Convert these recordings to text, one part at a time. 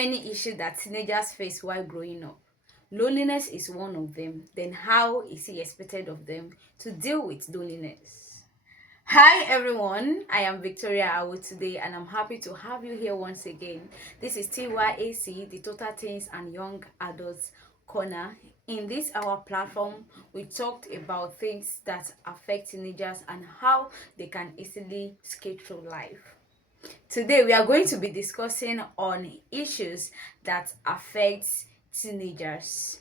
many issues that teenagers face while growing up. Loneliness is one of them. Then how is it expected of them to deal with loneliness? Hi everyone, I am Victoria Awu today and I'm happy to have you here once again. This is TYAC, the Total Teens and Young Adults Corner. In this our platform, we talked about things that affect teenagers and how they can easily skate through life. Today we are going to be discussing on issues that affect teenagers.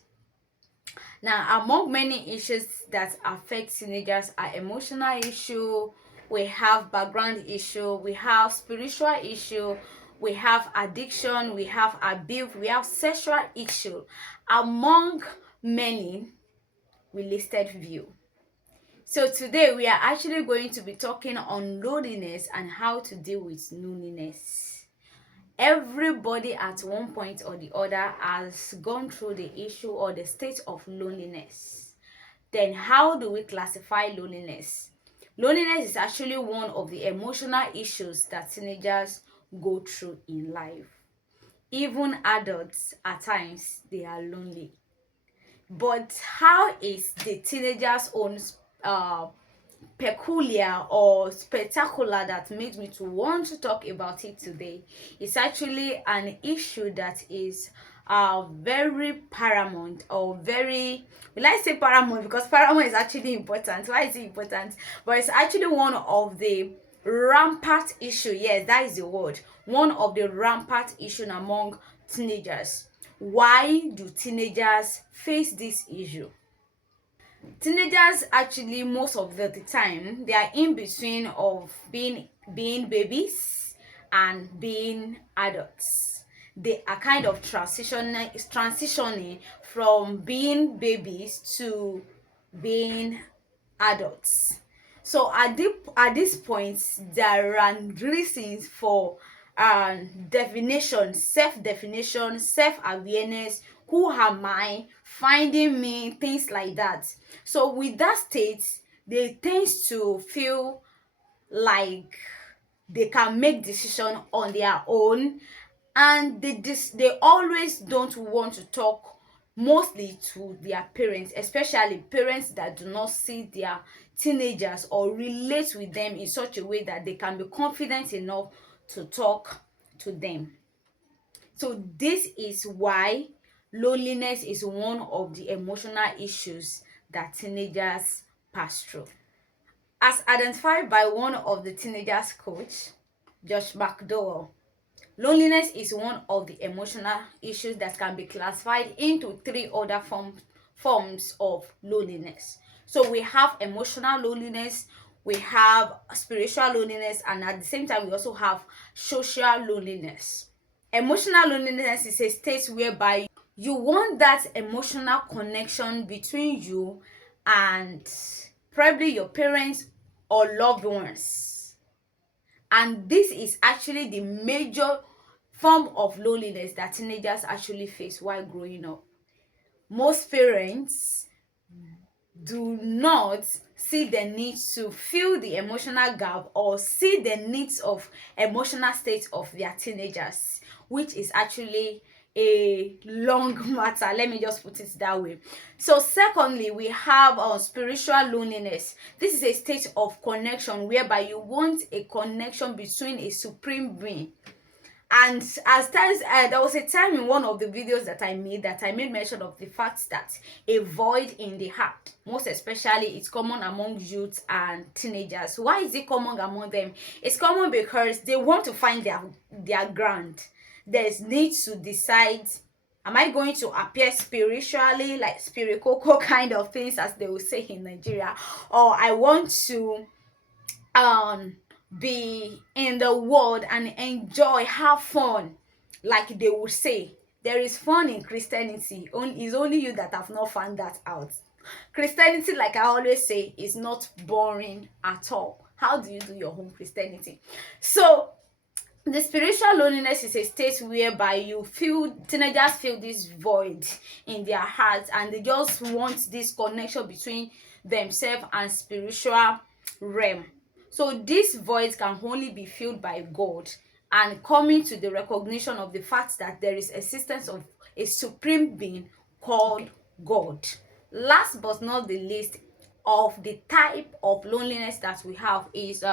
Now, among many issues that affect teenagers are emotional issue, we have background issue, we have spiritual issue, we have addiction, we have abuse, we have sexual issue, among many we listed few. So today we are actually going to be talking on loneliness and how to deal with loneliness. Everybody at one point or the other has gone through the issue or the state of loneliness. Then how do we classify loneliness? Loneliness is actually one of the emotional issues that teenagers go through in life. Even adults at times they are lonely. But how is the teenager's own peculiar or spectacular that made me to want to talk about it today? It's actually an issue that is very paramount, or very, will I say paramount, because paramount is actually important. Why is it important? But it's actually one of the rampant issue. Yes, that is the word. One of the rampant issue among teenagers. Why do teenagers face this issue? Teenagers actually, most of the time, they are in between of being babies and being adults. They are kind of transitioning from being babies to being adults. So at this point, there are reasons for definition, self-definition, self-awareness. Who am I? Finding me, things like that. So with that state, they tend to feel like they can make decision on their own, and they always don't want to talk mostly to their parents, especially parents that do not see their teenagers or relate with them in such a way that they can be confident enough to talk to them. So this is why loneliness is one of the emotional issues that teenagers pass through. As identified by one of the teenagers' coach, Josh McDowell, loneliness is one of the emotional issues that can be classified into three other forms of loneliness. So we have emotional loneliness, we have spiritual loneliness, and at the same time we also have social loneliness. Emotional loneliness is a state whereby you want that emotional connection between you and probably your parents or loved ones. And this is actually the major form of loneliness that teenagers actually face while growing up. Most parents do not see the need to fill the emotional gap or see the needs of emotional state of their teenagers, which is actually a long matter. Let me just put it that way. So secondly, we have spiritual loneliness. This is a state of connection whereby you want a connection between a supreme being. And as times there was a time in one of the videos that I made mention of the fact that a void in the heart, most especially it's common among youths and teenagers. Why is it common among them? It's common because they want to find their ground. There's need to decide, am I going to appear spiritually, like spirit coco kind of things, as they will say in Nigeria, or I want to be in the world and enjoy, have fun, like they would say. There is fun in Christianity. It's only you that have not found that out. Christianity, like I always say, is not boring at all. How do you do your home Christianity? So the spiritual loneliness is a state whereby teenagers feel this void in their hearts, and they just want this connection between themselves and spiritual realm. So this void can only be filled by God, and coming to the recognition of the fact that there is existence of a supreme being called God. Last but not the least, of the type of loneliness that we have is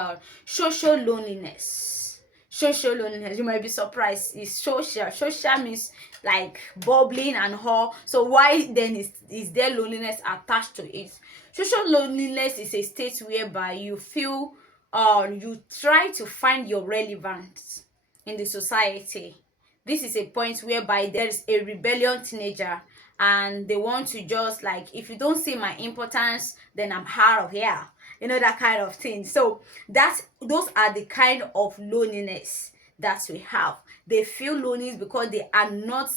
social loneliness. Social loneliness, you might be surprised, is social means like bubbling and all. So why then is there loneliness attached to it? Social loneliness is a state whereby you feel you try to find your relevance in the society. This is a point whereby there's a rebellion teenager and they want to just like, if you don't see my importance, then I'm out of here, that kind of thing. So those are the kind of loneliness that we have. They feel lonely because they are not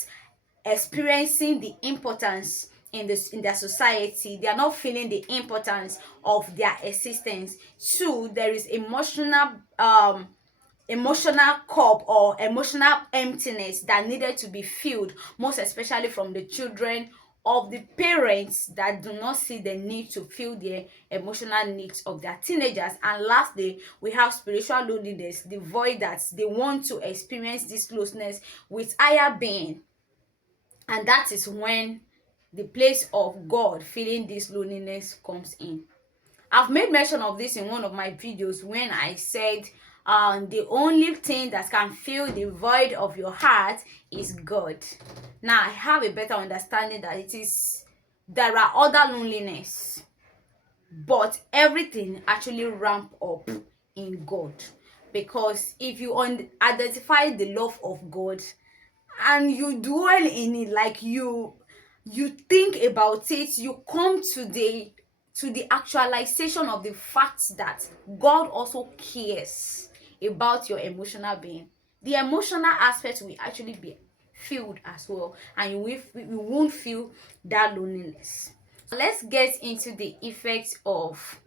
experiencing the importance in their society. They are not feeling the importance of their existence. Two, there is emotional cup or emotional emptiness that needed to be filled, most especially from the children of the parents that do not see the need to fill their emotional needs of their teenagers. And lastly, we have spiritual loneliness, the void that they want to experience this closeness with higher being. And that is when the place of God feeling this loneliness comes in. I've made mention of this in one of my videos when I said the only thing that can fill the void of your heart is God. Now I have a better understanding that there are other loneliness, but everything actually ramp up in God. Because if you identify the love of God and you dwell in it, like you think about it, you come to the actualization of the fact that God also cares about your emotional being. The emotional aspect will actually be filled as well, and you won't feel that loneliness. Let's get into the effects of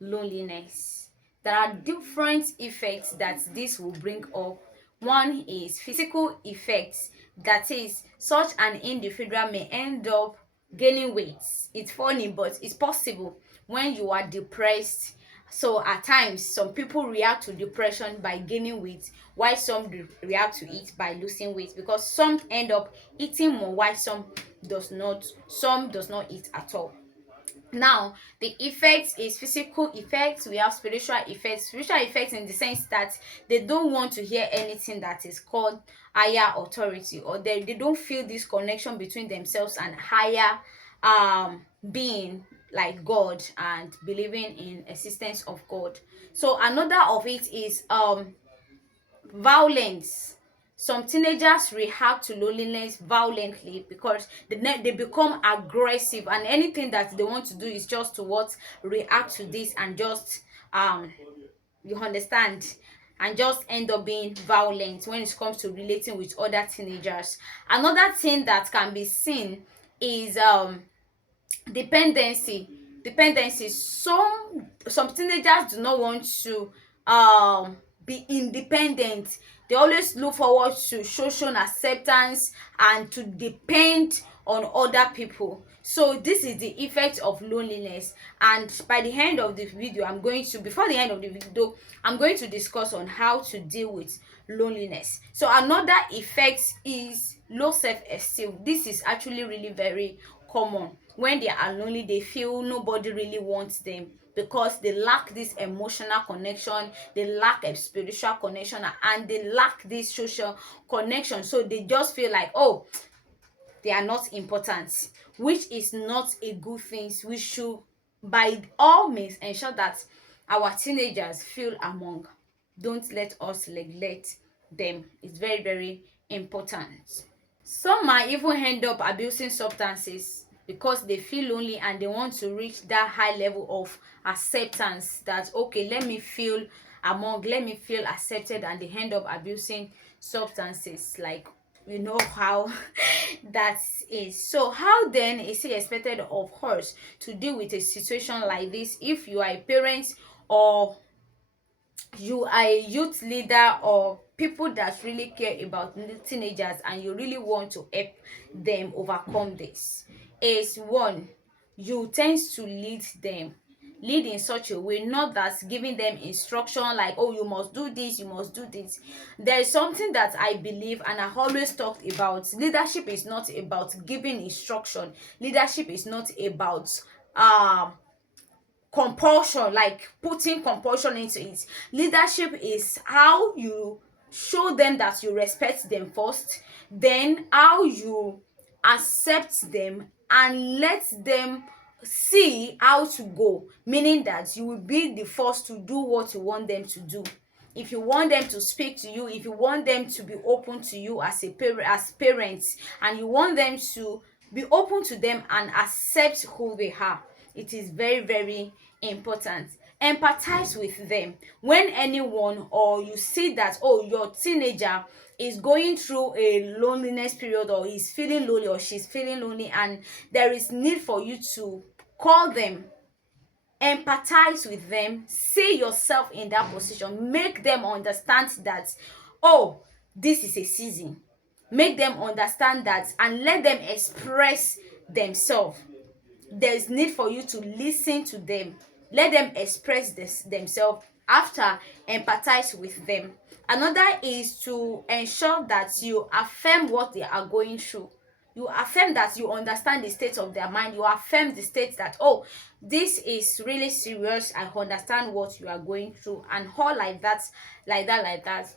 loneliness. There are different effects that this will bring up. One is physical effects, that is, such an individual may end up gaining weight. It's funny, but it's possible when you are depressed. So at times some people react to depression by gaining weight, while some react to it by losing weight, because some end up eating more while some does not eat at all. Now the effects is physical effects. We have spiritual effects in the sense that they don't want to hear anything that is called higher authority, or they don't feel this connection between themselves and higher being like God, and believing in existence of God. So another of it is violence. Some teenagers react to loneliness violently because they become aggressive, and anything that they want to do is just to react to this and just you understand, and just end up being violent when it comes to relating with other teenagers. Another thing that can be seen is dependency. Some teenagers do not want to be independent. They always look forward to social acceptance and to depend on other people. So this is the effect of loneliness, and by the end of the video before the end of the video I'm going to discuss on how to deal with loneliness. So another effect is low self-esteem. This is actually really very common. When they are lonely, they feel nobody really wants them because they lack this emotional connection, they lack a spiritual connection, and they lack this social connection. So they just feel like, oh, they are not important, which is not a good thing. We should by all means ensure that our teenagers feel among. Don't let us neglect them. It's very, very important. Some might even end up abusing substances because they feel lonely and they want to reach that high level of acceptance, that okay, let me feel among, let me feel accepted, and they end up abusing substances. Like, you know how that is. So how then is it expected of us to deal with a situation like this if you are a parent, or you are a youth leader, or people that really care about teenagers and you really want to help them overcome this? Is one, you tend to lead them. lead in such a way, not that giving them instruction like, oh, you must do this, you must do this. There is something that I believe and I always talked about. Leadership is not about giving instruction. Leadership is not about um compulsion, like putting compulsion into it. Leadership is how you show them that you respect them first, then how you accept them and let them see how to go, meaning that you will be the first to do what you want them to do. If you want them to speak to you, if you want them to be open to you as a parent, as parents, and you want them to be open to them and accept who they are, it is very, very important. Empathize with them. When anyone, or you see that, oh, your teenager is going through a loneliness period, or he's feeling lonely, or she's feeling lonely, and there is need for you to call them, empathize with them, see yourself in that position, make them understand that, oh, this is a season. Make them understand that and let them express themselves. There's need for you to listen to them, let them express themselves. After, empathize with them. Another is to ensure that you affirm what they are going through. You affirm that you understand the state of their mind. You affirm the state that, oh, this is really serious, I understand what you are going through, and all like that, like that, like that.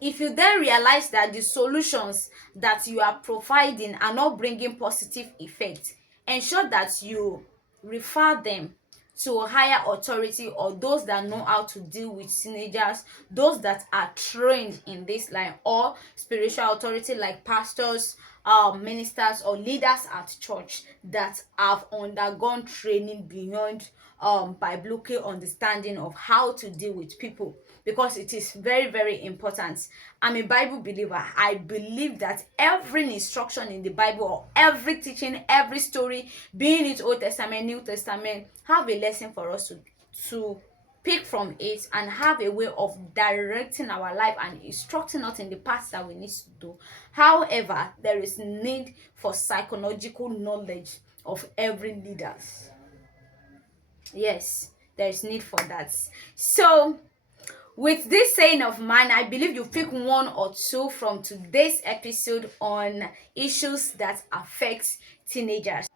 If you then realize that the solutions that you are providing are not bringing positive effect, ensure that you refer them to a higher authority, or those that know how to deal with teenagers, those that are trained in this line, or spiritual authority like pastors, ministers, or leaders at church that have undergone training beyond biblical understanding of how to deal with people, because it is very, very important. I'm a Bible believer. I believe that every instruction in the Bible, or every teaching, every story, being it Old Testament, New Testament, have a lesson for us to pick from it and have a way of directing our life and instructing us in the path that we need to do. However, there is need for psychological knowledge of every leader. Yes, there is need for that. So, with this saying of mine, I believe you pick one or two from today's episode on issues that affect teenagers.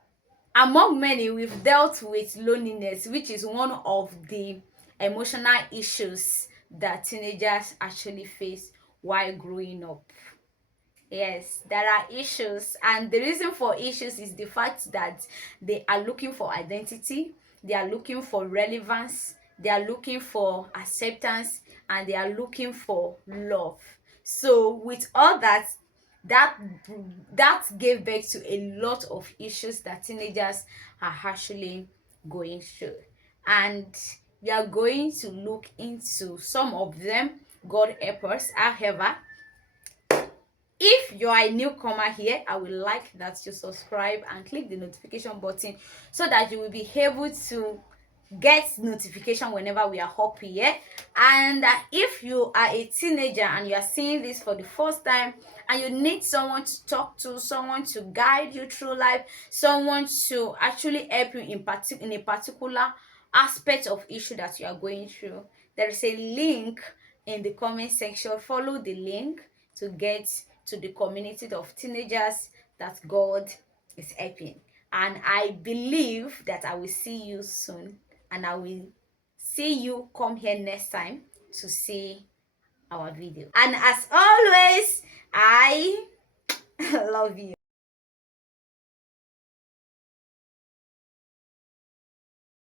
Among many, we've dealt with loneliness, which is one of the emotional issues that teenagers actually face while growing up. Yes, there are issues, and the reason for issues is the fact that they are looking for identity, they are looking for relevance, they are looking for acceptance, and they are looking for love. So, with all that, that that gave birth to a lot of issues that teenagers are actually going through, and we are going to look into some of them. God help us. However, if you are a newcomer here, I would like that you subscribe and click the notification button so that you will be able to get notification whenever we are up here. And if you are a teenager and you are seeing this for the first time and you need someone to talk to, someone to guide you through life, someone to actually help you in a particular aspect of issue that you are going through, there is a link in the comment section. Follow the link to get to the community of teenagers that God is helping. And I believe that I will see you soon, and I will see you come here next time to see our video. And as always, I love you.